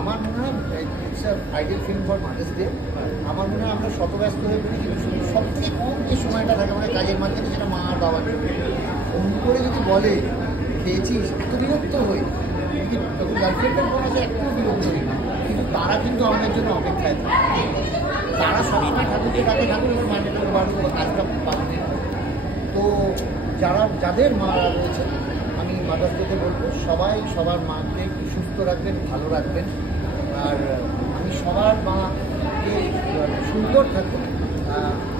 আমার মনে হয় it's a ideal film for mother's day. আমার মনে হয় আমরা শতব্যস্ত হয়ে পড়ি, কিন্তু সব থেকে কম যে সময়টা থাকে আমাদের কাজের মাধ্যমে, সেটা মা আর বাবার জন্য। ফোন করে যদি বলে খেয়েছিস, এত বিরক্ত হই, কিন্তু গার্লফ্রেন্ডের ফোন আছে একটু বিরক্ত হই না, কিন্তু তারা কিন্তু আমাদের জন্য অপেক্ষায় থাকে। তারা সবসময় ঠাকুরকে ডাকে, ঠাকুর এবং মায়ের বাড়ুক বা কাজটা পালনের। তো যাদের মারা রয়েছে, আমি মাদার্স ডেতে বলবো সবাই সবার মাকে একটু সুস্থ রাখবেন, ভালো রাখবেন। আর আমি সবার মাকে সুন্দর থাকুন।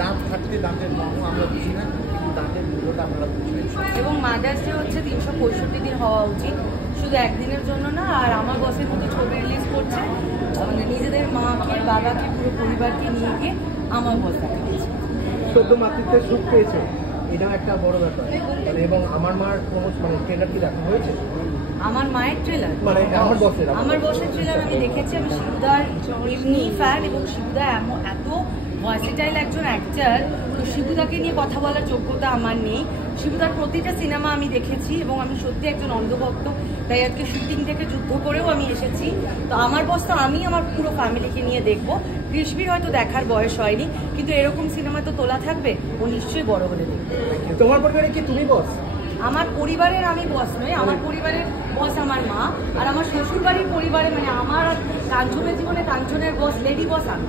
দাঁত থাকতে দাঁতের মর্ম আমরা বুঝি না, কিন্তু দাঁতের মূল্যটা আমরা বুঝি। এবং মাদার্স ডে হচ্ছে 365 দিন হওয়া উচিত, শুধু একদিনের জন্য না। আর আমার বসের মধ্যে ছবি রিলিজ করছে, মানে নিজেদের মাকে, বাবাকে, পুরো পরিবারকে নিয়ে গিয়ে আমার বস দেখা গেছে। 14 মাতৃত্বের সুখ পেয়েছে, এটাও একটা বড় ব্যাপার। এবং আমার মার কোনো ট্রেলার কি দেখা হয়েছে? আমার মায়ের ট্রেলার, মানে আমার বসের ট্রেলার আমি দেখেছি। আমি শিবুদার এমনি ফ্যান, এবং শিবুদা এত ভার্সেটাইল একজন অ্যাক্টর, তো শিবুদাকে নিয়ে কথা বলার যোগ্যতা আমার নেই। শিবুদার প্রতিটা সিনেমা আমি দেখেছি এবং আমি সত্যি একজন অন্ধভক্ত, তাই আজকে শুটিং থেকে যুদ্ধ করেও আমি এসেছি। তো আমার বস তো আমি আমার পুরো ফ্যামিলিকে নিয়ে দেখবো। কৃষ্ণবীর হয়তো দেখার বয়স হয়নি, কিন্তু এরকম সিনেমা তো তোলা থাকবে, ও নিশ্চয়ই বড় হলে দেখবে। তোমার পরিবারে কি তুমি বস? আমার পরিবারের আমি বস নই, আমার পরিবারের বস আমার মা। আর আমার শ্বশুর বাড়ির পরিবারে, মানে আমার কাঞ্চনের জীবনে কাঞ্চনের বস, লেডি বস আমি।